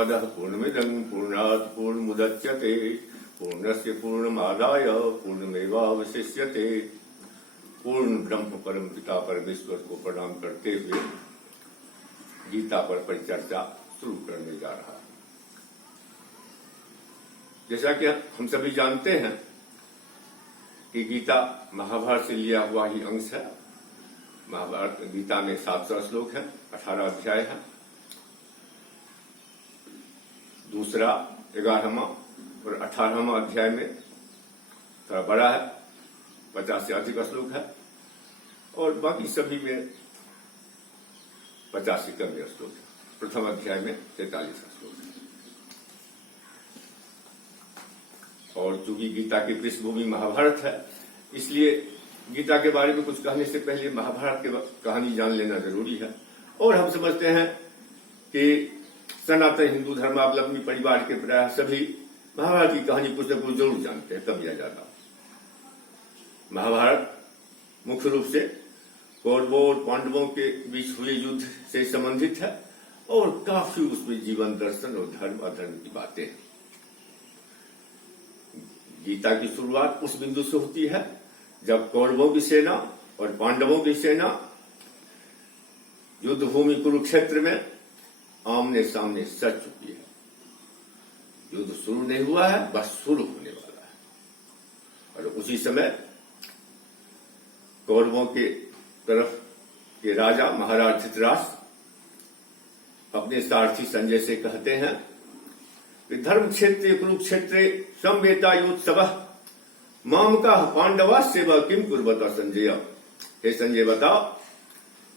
पूर्णमदः पूर्णमिदं पूर्णात् पूर्णमुदच्यते पूर्णस्य पूर्णमादाय पूर्णमेवावशिष्यते। पूर्ण ब्रह्म परम पिता परमेश्वर को प्रणाम करते हुए गीता पर परिचर्चा शुरू करने जा रहा है। जैसा कि हम सभी जानते हैं कि गीता महाभारत से लिया हुआ ही अंश है। महाभारत गीता में 700 श्लोक है, 18 अध्याय है। दूसरा 11वां और 18वां अध्याय में थोड़ा बड़ा है, 50 से अधिक श्लोक है, और बाकी सभी में 50 से कम श्लोक है। प्रथम अध्याय में 43 श्लोक है। और चूंकि गीता की पृष्ठभूमि महाभारत है, इसलिए गीता के बारे में कुछ कहने से पहले महाभारत की कहानी जान लेना जरूरी है। और हम समझते हैं कि सनातन हिंदू धर्मावलंबी परिवार के प्राय सभी महाभारत की कहानी कुछ न कुछ जरूर जानते हैं, कम या ज्यादा। महाभारत मुख्य रूप से कौरवों और पांडवों के बीच हुए युद्ध से संबंधित है और काफी उसमें जीवन दर्शन और धर्म अधर्म की बातें हैं। गीता की शुरुआत उस बिंदु से होती है जब कौरवों की सेना और पांडवों की सेना युद्ध भूमि कुरुक्षेत्र में आमने सामने सज चुकी है। युद्ध शुरू नहीं हुआ है, बस शुरू होने वाला है। और उसी समय कौरवों के तरफ के राजा महाराज धृतराष्ट्र अपने सारथी संजय से कहते हैं कि धर्म क्षेत्र कुरुक्षेत्र संवेतायुत्सव माम का पांडवा सेवा किम कुर्वता संजय। हे संजय, बताओ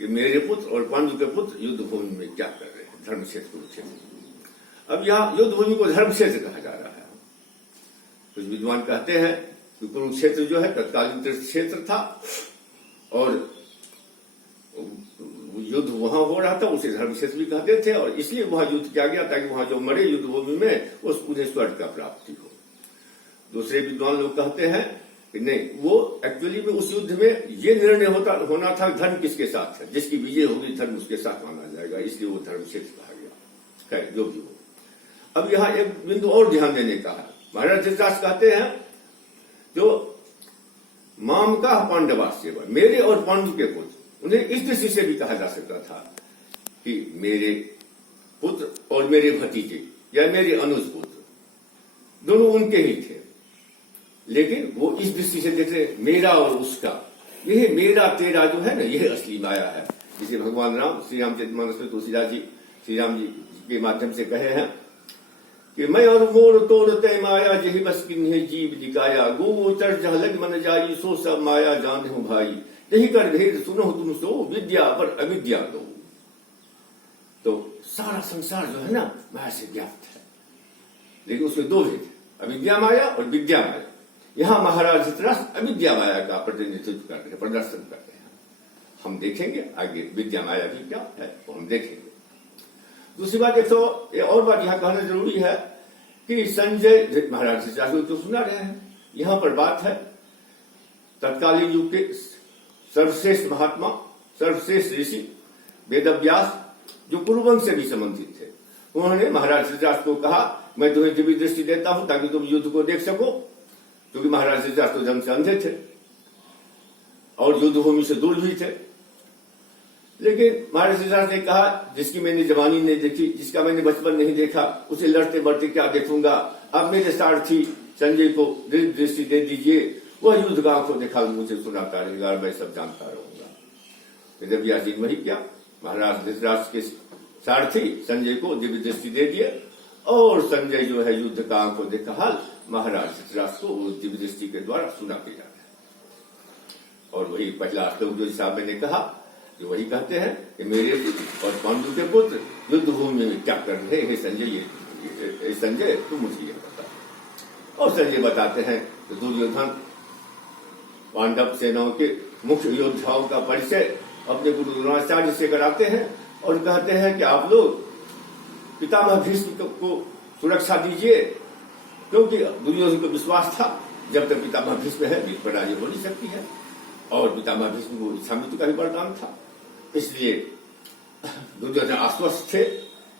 कि मेरे पुत्र और पांडु के पुत्र युद्ध भूमि में क्या कर रहे हैं। धर्म क्षेत्र कुरुक्षेत्र। अब यहाँ युद्ध भूमि को धर्म क्षेत्र कहा जा रहा है। कुछ विद्वान कहते हैं कि कुरुक्षेत्र जो है तत्कालीन तीर्थ क्षेत्र था और युद्ध वहां हो रहा था, उसे धर्म क्षेत्र भी कहते थे, और इसलिए वहां युद्ध किया गया ताकि वहां जो मरे युद्ध भूमि में उन्हें स्वर्ग का प्राप्ति हो। दूसरे विद्वान लोग कहते हैं कि नहीं, वो एक्चुअली में उस युद्ध में ये निर्णय होना था धर्म किसके साथ है, जिसकी विजय होगी धर्म उसके साथ माना जाएगा, इसलिए वो धर्म क्षेत्र कहा गया। खैर, जो भी हो। अब यहाँ एक बिंदु और ध्यान देने का है। महाराज धृतराष्ट्र कहते हैं जो माम का पांडवास्य, मेरे और पांडु के पुत्र, उन्हें इस दृष्टि से भी कहा जा सकता था कि मेरे पुत्र और मेरे भतीजे या मेरे अनुज पुत्र दोनों उनके ही थे, लेकिन वो इस दृष्टि से देखते मेरा और उसका, यह मेरा तेरा जो है ना, यह असली माया है। जिसे भगवान राम श्री रामचरितमानस में तुलसीदास जी श्री राम जी के माध्यम से कहे हैं कि मैं और मोर तोड़ तय माया जही बस किन्हे जीव दिखाया गो चढ़ जह लग मन जाई सो सब माया जान हूं भाई यही कर भेद सुनो तुम सो विद्या पर अविद्या दो। तो सारा संसार जो है ना माया से व्याप्त है, लेकिन उसमें दो भेद, अविद्या माया और विद्या माया। यहां महाराज धृतराष्ट्र अविद्या माया का प्रतिनिधित्व कर रहे हैं, प्रदर्शन कर रहे हैं। हम देखेंगे आगे विद्या माया भी क्या है, वो हम देखेंगे। दूसरी बात एक तो और बात यहां कहना जरूरी है कि संजय महाराज धृतराष्ट्र तो सुना रहे हैं। यहां पर बात है तत्कालीन युग के सर्वश्रेष्ठ महात्मा, सर्वश्रेष्ठ ऋषि वेदव्यास, जो कुरुवंश से भी संबंधित थे, उन्होंने महाराज धृतराष्ट्र को कहा मैं तुम्हें दिव्य दृष्टि देता हूं ताकि तुम युद्ध को देख सको, क्योंकि महाराज धृतराष्ट्र तो जन्म से अंधे थे और युद्ध भूमि से दूर भी थे। लेकिन महाराज धृतराष्ट्र ने कहा जिसकी मैंने जवानी नहीं देखी, जिसका मैंने बचपन नहीं देखा, उसे लड़ते बढ़ते क्या देखूंगा। अब मेरे सारथी संजय को दिव्य दृष्टि दे दीजिए, वह युद्ध का आंखों देखा मुझे सुनाता रहेगा, मैं सब जानता रहूंगा। वेदव्यास जी वही क्या, महाराज धृतराष्ट्र के सारथी संजय को दिव्य दृष्टि दे दिए और संजय जो है युद्ध का आंखों देखा हाल महाराज धृतराष्ट्र को उस दिव्य दृष्टि के द्वारा सुनाते जा रहे हैं। और वही पहला श्लोक जो साहब ने कहा कि वही कहते हैं कि मेरे और पांडु के पुत्र युद्ध भूमि में क्या कर रहे हैं संजय, ये संजय तुम मुझे ये बता। और संजय बताते हैं कि दुर्योधन पांडव सेनाओं के मुख्य योद्धाओं का परिचय अपने गुरु द्रोणाचार्य से कराते हैं और कहते हैं कि आप लोग पितामह भीष्म को सुरक्षा दीजिए, क्योंकि दुर्योधन को विश्वास था जब तक पितामह भीष्म है बीच पराजय हो नहीं सकती है, और पितामह भीष्म को इच्छामृत्यु का भी वरदान था। इसलिए दुर्योधन आश्वस्त थे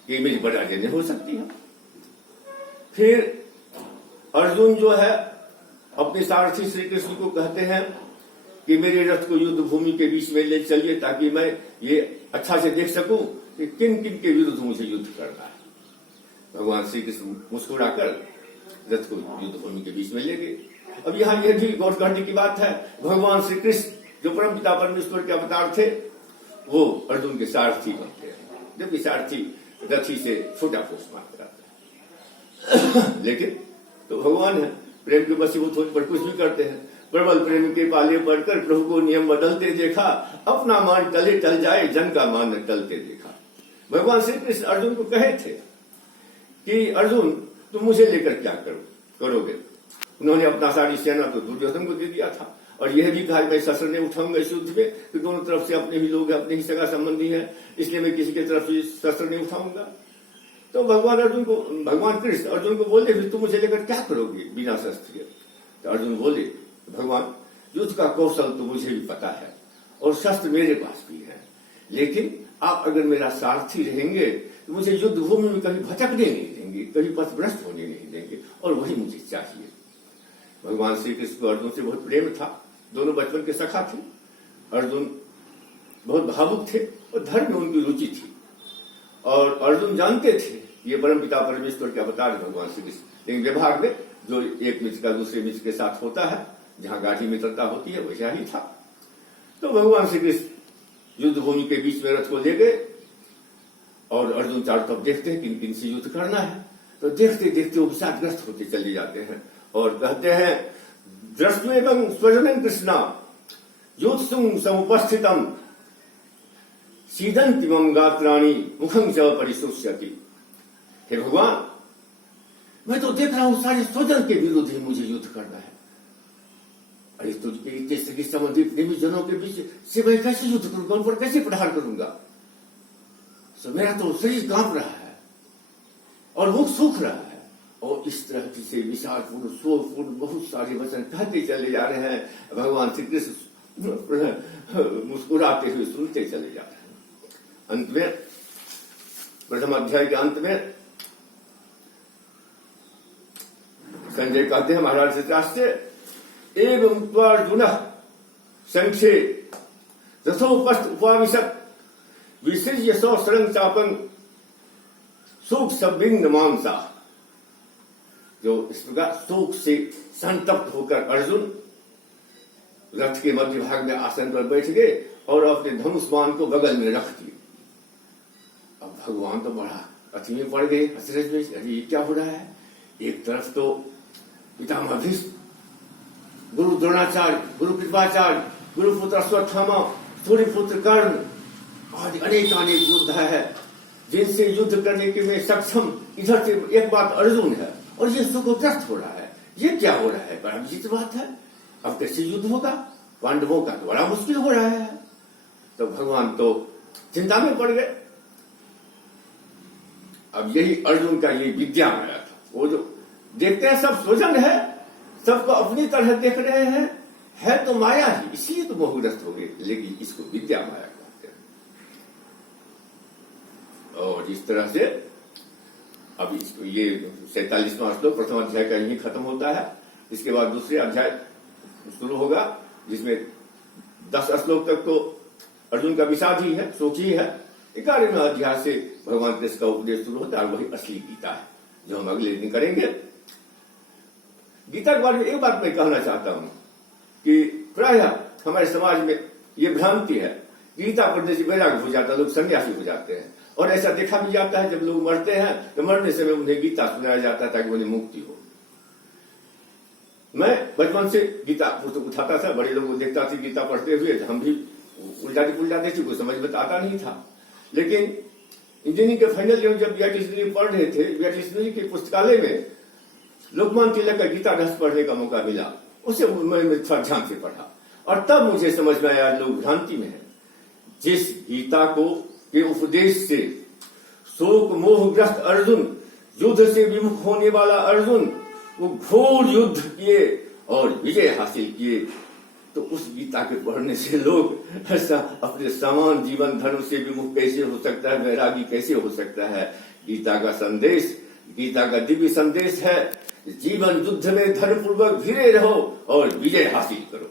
कि इमेज बढ़ा देने हो सकती है। फिर अर्जुन जो है अपने सारथी श्री कृष्ण को कहते हैं कि मेरे रथ को युद्ध भूमि के बीच में ले चलिए ताकि मैं ये अच्छा से देख सकूं कि किन किन के विरुद्ध मुझे युद्ध करना है। भगवान श्री कृष्ण मुस्कुराकर रथ को युद्ध भूमि के बीच में ले गए। अब यहाँ यह भी गौर करने की बात है, भगवान श्री कृष्ण जो परम पिता परमेश्वर के अवतार थे वो अर्जुन के सारथी बनते हैं, जबकि सारथी रथी से छोटा पोस्ट मात्र आता है। लेकिन तो भगवान है, प्रेम के वशीभूत होने पर कुछ भी करते हैं। प्रबल प्रेम के पाले पड़कर प्रभु को नियम बदलते देखा, अपना मान टले टल जाए जन का मान टलते देखा। भगवान श्री कृष्ण अर्जुन को कहे थे कि अर्जुन तुम मुझे लेकर क्या करोगे। उन्होंने अपना सारी सेना तो दुर्योधन को दे दिया था और यह भी कहा मैं शस्त्र नहीं उठाऊंगा इस युद्ध में, कि दोनों तरफ से अपने ही लोग अपने ही सगा संबंधी है, इसलिए मैं किसी की तरफ से शस्त्र नहीं उठाऊंगा। तो भगवान कृष्ण अर्जुन को बोले फिर तुम मुझे लेकर क्या करोगे बिना शस्त्र के। तो अर्जुन बोले भगवान युद्ध का कौशल तो मुझे भी पता है और शस्त्र मेरे पास भी है, लेकिन आप अगर मेरा सारथी रहेंगे तो मुझे युद्ध भूमि में कभी भटकने नहीं देंगे, कभी पथभ्रष्ट होने नहीं देंगे, और वही मुझे चाहिए। भगवान श्री कृष्ण को अर्जुन से बहुत प्रेम था, दोनों बचपन के सखा थे। अर्जुन बहुत भावुक थे और धर्म में उनकी रुचि थी और अर्जुन जानते थे ये परम पिता परमेश्वर के अवतार भगवान श्री कृष्ण, लेकिन व्यवहार में जो एक मित्र का दूसरे मित्र के साथ होता है, जहां गाढ़ी मित्रता होती है, वैसा ही था। तो भगवान श्री कृष्ण युद्ध भूमि के बीच में रथ को ले गए और अर्जुन चारों तरफ देखते हैं किन किन से युद्ध करना है। तो देखते देखते वो विषादग्रस्त होते चले जाते हैं और कहते हैं दृष्टुएवं स्वजनं कृष्णा युत्सुं समुपस्थितम् सीदन्ति मम गात्राणि मुखं च परिशुष्यति। हे भगवान, मैं तो देख रहा हूं सारे स्वजन के विरुद्ध ही मुझे युद्ध करना है। अरे तुझे इतने सगे संबंधी प्रेमी जनों के बीच से मैं कैसे युद्ध करूंगा, उन पर कैसे प्रहार करूंगा। तो मेरा तो शरीर कांप रहा है और मुख सूख रहा है। और इस तरह से विशालपूर्ण शोकपूर्ण बहुत सारे वचन कहते चले जा रहे हैं। भगवान श्री कृष्ण मुस्कुराते हुए सुनते चले जा रहे हैं। अंत में प्रथम अध्याय के अंत में संजय कहते हैं महाराज धृतराष्ट्र एवं त्वार्जुन संख्ये रथोपस्थ उपाविशत विसृज्य सौसरंग चापन सुख सबिंग मांसा। जो इस प्रकार शोक से संतप्त होकर अर्जुन रथ के मध्य भाग में आसन पर बैठ गए और अपने धनुष बाण को बगल में रख दिए। अब भगवान तो बड़ा अति में पड़ गए, अचरज में, अरे ये क्या हो रहा है। एक तरफ तो पितामह भीष्म, गुरु द्रोणाचार्य, गुरु कृपाचार्य, गुरुपुत्र अश्वत्थामा, सूर्यपुत्र कर्ण आदि अनेक योद्धा है जिनसे युद्ध करने के में सक्षम इधर से एक बात अर्जुन है और ये शोकग्रस्त हो रहा है। ये क्या हो रहा है, बड़ा विचित्र बात है। अब कैसे युद्ध होगा, पांडवों का तो बड़ा मुश्किल हो रहा है। तो भगवान तो चिंता में पड़ गए। अब यही अर्जुन का ये विद्या माया था। वो जो देखते हैं सब स्वजन है, सबको अपनी तरह देख रहे हैं, है तो माया ही, इसलिए तो मोहग्रस्त हो गए, लेकिन इसको विद्या माया कहते हैं। और इस तरह से अब इसको ये 47वां श्लोक प्रथम अध्याय का यही खत्म होता है। इसके बाद दूसरे अध्याय शुरू होगा जिसमें 10 श्लोक तक तो अर्जुन का विषाद ही है, शोक ही है। 11वें अध्याय से भगवान कृष्ण का उपदेश शुरू होता है और वही असली गीता है जो हम अगले दिन करेंगे। गीता के बारे में एक बात मैं कहना चाहता हूं कि प्रायः हमारे समाज में ये भ्रांति है, गीता पढ़ने से वैराग्य हो जाता है, लोग सन्यासी हो जाते हैं। और ऐसा देखा भी जाता है जब लोग मरते हैं तो मरने समय उन्हें गीता सुनाया जाता है ताकि उन्हें मुक्ति हो। मैं बचपन से गीता पुस्तक उठाता था, बड़े लोगों को देखता था गीता पढ़ते हुए, हम भी उल्टाते पुल्टाते थे, कुछ समझ में आता नहीं था। लेकिन इंजीनियरिंग के फाइनल ईयर जब बीआईटी पढ़ रहे थे, बीआईटी के पुस्तकालय में लोकमान्य तिलक का गीता रहस्य पढ़ने का मौका मिला। उसे मैं थोड़ा ध्यान से पढ़ा और तब मुझे समझ में आया लोग भ्रांति में है। जिस गीता को के उपदेश से शोक मोहग्रस्त अर्जुन, युद्ध से विमुख होने वाला अर्जुन, वो घोर युद्ध किए और विजय हासिल किए। तो उस गीता के पढ़ने से लोग ऐसा अपने समान जीवन धर्म से विमुख कैसे हो सकता है, वैरागी कैसे हो सकता है। गीता का संदेश, गीता का दिव्य संदेश है, जीवन युद्ध में धर्म पूर्वक भिड़े रहो और विजय हासिल करो।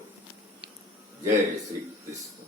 जय श्री कृष्ण।